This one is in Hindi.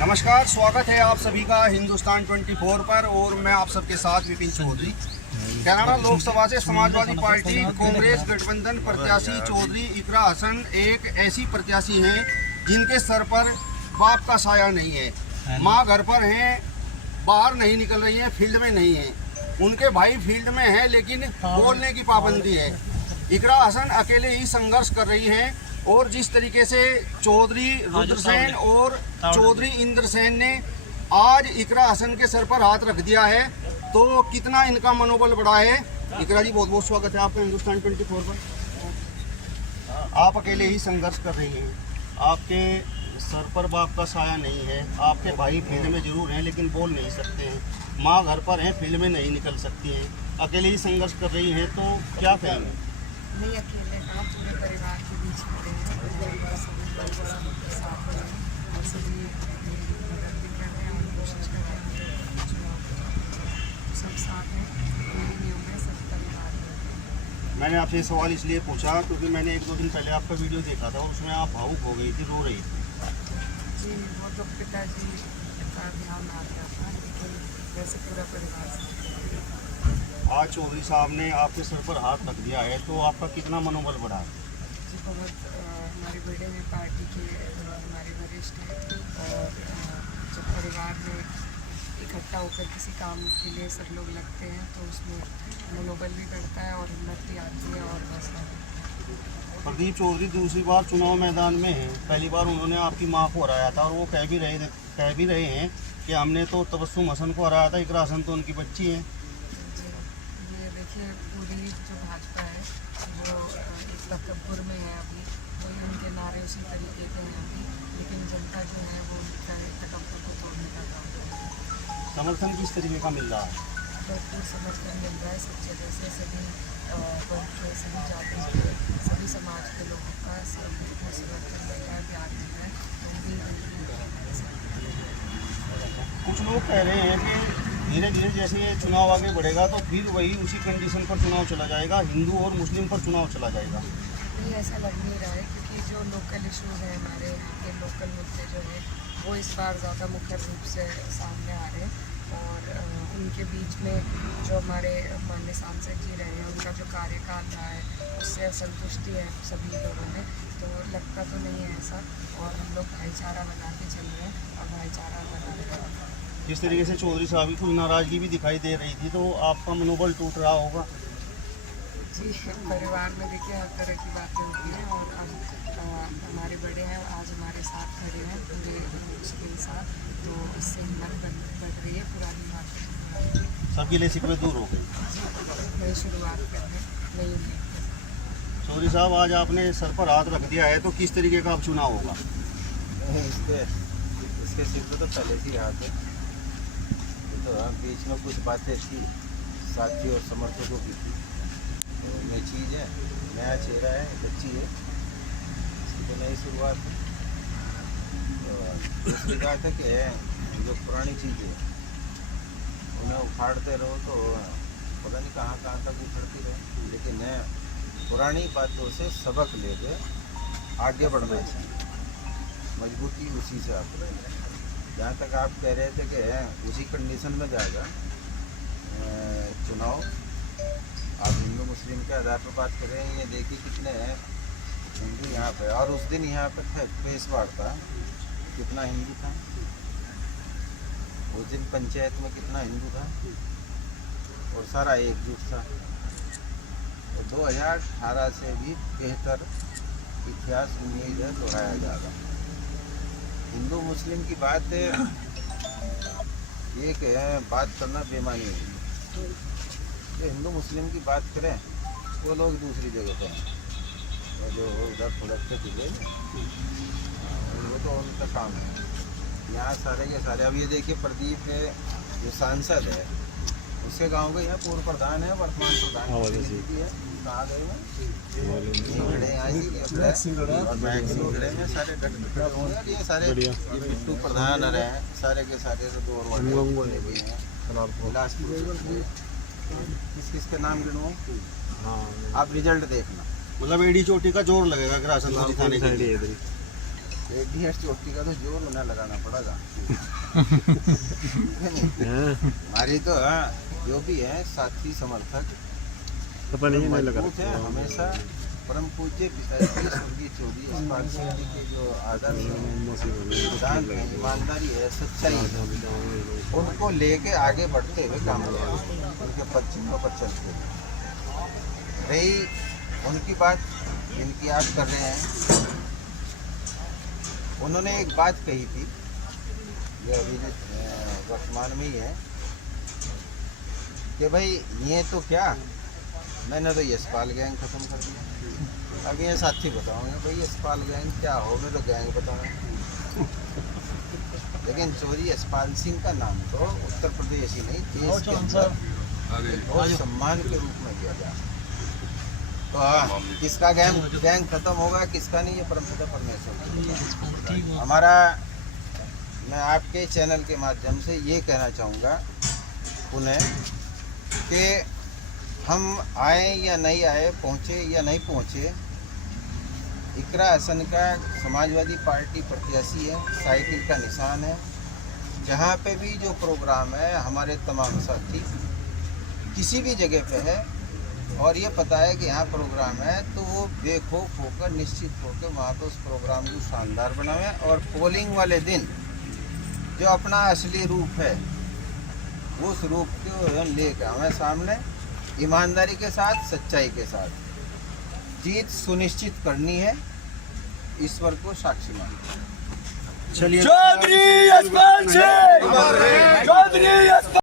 नमस्कार, स्वागत है आप सभी का हिंदुस्तान 24 पर और मैं आप सबके साथ विपिन चौधरी। कैराना लोकसभा से समाजवादी पार्टी कांग्रेस गठबंधन प्रत्याशी चौधरी इकरा हसन एक ऐसी प्रत्याशी हैं जिनके सर पर बाप का साया नहीं है। माँ घर पर हैं, बाहर नहीं निकल रही हैं, फील्ड में नहीं हैं। उनके भाई फील्ड में हैं लेकिन बोलने की पाबंदी है। इकरा हसन अकेले ही संघर्ष कर रही हैं और जिस तरीके से चौधरी रुद्रसेन और चौधरी इंद्रसेन ने आज इकरा हसन के सर पर हाथ रख दिया है तो कितना इनका मनोबल बढ़ा है। इकरा जी, बहुत बहुत स्वागत है आपका हिंदुस्तान 24 पर। आप अकेले ही संघर्ष कर रही हैं, आपके सर पर बाप का साया नहीं है, आपके भाई फील्ड में जरूर हैं लेकिन बोल नहीं सकते हैं, माँ घर पर हैं, फील्ड में नहीं निकल सकती हैं, अकेले ही संघर्ष कर रही हैं, तो क्या कहेंगे? नहीं अकेले का पूरे परिवार के बीच में रहे सभी लोग सबके साथ रहे और सभी मदद भी कर रहे हैं और कोशिश कर रहे हैं सब साथ हैं। मेरी नहीं उम्र सब परिवार में। मैंने आपसे सवाल इसलिए पूछा क्योंकि मैंने 1-2 दिन पहले आपका वीडियो देखा था और उसमें आप भावुक हो गई थी, रो रही थी। जी, वो तो पिताजी का ध्यान आ गया था लेकिन वैसे पूरा परिवार साथ है। आज चौधरी साहब ने आपके सर पर हाथ रख दिया है तो आपका कितना मनोबल बढ़ा है? जी, बहुत हमारे बड़े हैं, पार्टी के हमारे वरिष्ठ हैं और जब परिवार में इकट्ठा होकर किसी काम के लिए सब लोग लगते हैं तो उसमें मनोबल भी बढ़ता है और हिम्मत भी आती है और हौसला भी। प्रदीप चौधरी दूसरी बार चुनाव मैदान में हैं। पहली बार उन्होंने आपकी मां को हराया था और वो कह भी रहे हैं कि हमने तो तबस्सुम हसन को हराया था, इकरा हसन तो उनकी बच्ची है। देखिए, पूरी जो भाजपा है वो एक तकब्बुर में है अभी, वही उनके नारे उसी तरीके के हैं अभी, लेकिन जनता जो है वो उनका तकब्बुर को तोड़ने का काम कर रही है। समर्थन किस तरीके का मिल रहा है? भरपूर समर्थन मिल रहा है सब जगह से, सभी वर्ग के, सभी जाति के, सभी समाज के लोगों का सबको समर्थन मिल रहा है, प्यार मिल रहा है। तो उम्मीद कुछ लोग कह रहे हैं कि धीरे धीरे जैसे ये चुनाव आगे बढ़ेगा तो फिर वही उसी कंडीशन पर चुनाव चला जाएगा, हिंदू और मुस्लिम पर चुनाव चला जाएगा। नहीं, ऐसा लग नहीं रहा है क्योंकि जो लोकल इश्यूज़ हैं हमारे यहाँ के, लोकल मुद्दे जो हैं वो इस बार ज़्यादा मुख्य रूप से सामने आ रहे हैं और उनके बीच में जो हमारे माननीय सांसद जी रहे हैं उनका जो कार्यकाल रहा है उससे असंतुष्टि है सभी लोगों में, तो लगता तो नहीं है ऐसा और हम लोग भाईचारा बना के चल रहे हैं और भाईचारा बना रहे हैं। जिस तरीके से चौधरी साहब की कुछ नाराज़गी भी दिखाई दे रही थी तो आपका मनोबल टूट रहा होगा। जी, परिवार में देखिए हर तरह की बातें होती हैं और अब हमारे बड़े हैं, आज हमारे साथ खड़े हैं पूरे उसके साथ, तो इससे हिम्मत बढ़ रही है, पुरानी बातें सबके लिए शिकवे दूर हो गई। नई शुरुआत करने, नई उम्मीद के साथ। चौधरी साहब, आज आपने सर पर हाथ रख दिया है तो किस तरीके का अब चुनाव होगा? इसके सिर पे तो पहले से ही हाथ है, तो बीच में कुछ बातें थी साथी और समर्थकों की थी, तो नई चीज़ है, नया चेहरा है, बच्ची है, इसकी तो नई शुरुआत है। तो इसकी बात है कि जो पुरानी चीज़ें उन्हें उखाड़ते रहो तो पता नहीं कहाँ कहाँ तक उखड़ती रहे, लेकिन पुरानी बातों से सबक लेके आगे बढ़ना चाहिए, मजबूती उसी से आप रहें। जहाँ तक आप कह रहे थे कि उसी कंडीशन में जाएगा चुनाव, आप हिंदू मुस्लिम के आधार पर बात कर रहे हैं, ये देखिए कितने हिंदू यहाँ पे, और उस दिन यहाँ पे प्रेस वार्ता कितना हिंदू था, उस दिन पंचायत में कितना हिंदू था और सारा एकजुट था। तो 2018 से भी बेहतर इतिहास उम्मीद है दोहराया जाएगा। हिंदू मुस्लिम की बात एक है, बात करना बेमानी है। जो हिंदू मुस्लिम की बात करें वो लोग दूसरी जगह पे हैं, और जो उधर फुलकते फिरे वो तो उनका काम है। यहाँ सारे के सारे, अब ये देखिए प्रदीप जो सांसद है उसके गांव का यहाँ पूर्व प्रधान है, वर्तमान प्रधान है, कहाँ गए हैं खड़े और खड़े हैं सारे गठबंधन, ये सारे बिट्टू प्रधान रहे हैं, सारे के सारे किस किस के नाम गिनूँ? आप रिजल्ट देखना, मतलब एडी चोटी का जोर लगेगा ग्रासन को जिताने के लिए। एडीएस चोटी का तो जोर उन्हें लगाना पड़ेगा। हमारी तो जो भी है साथी समर्थक मजबूत है हमेशा। परम पूज्य पिताजी स्वर्गीय चौधरी यशपाल सिंह जी के जो आदर्श सिद्धांत है, ईमानदारी है, सच्चाई है, उनको लेके आगे बढ़ते हुए काम किया, उनके पश्चिमों पर चलते हुए। रही उनकी बात जिनकी आप कर रहे हैं, उन्होंने एक बात कही थी जो अभी वर्तमान में ही है कि भाई ये तो क्या, मैंने तो यशपाल गैंग खत्म कर दिया। अब ये साथी बताओगे भाई यशपाल गैंग क्या हो, मैं तो गैंग बताऊंगा। लेकिन चौधरी यशपाल सिंह का नाम तो उत्तर प्रदेश ही नहीं देश के अंदर बहुत सम्मान के रूप में दिया गया। तो किसका गैंग खत्म होगा किसका नहीं, ये परमपिता परमेश्वर। हमारा, मैं आपके चैनल के माध्यम से ये कहना चाहूँगा पुनः कि हम आए या नहीं आए, पहुँचे या नहीं पहुँचे, इकरा हसन का समाजवादी पार्टी प्रत्याशी है, साइकिल का निशान है। जहाँ पे भी जो प्रोग्राम है हमारे तमाम साथी किसी भी जगह पे है और ये पता है कि यहाँ प्रोग्राम है, तो वो बेखौफ होकर निश्चित होकर वहाँ पे उस प्रोग्राम को शानदार बनावे और पोलिंग वाले दिन जो अपना असली रूप है उस रूप को लेकर हमें सामने ईमानदारी के साथ, सच्चाई के साथ जीत सुनिश्चित करनी है, ईश्वर को साक्षी मान। चलिए चौधरी यशपाल सिंह, चौधरी यशपाल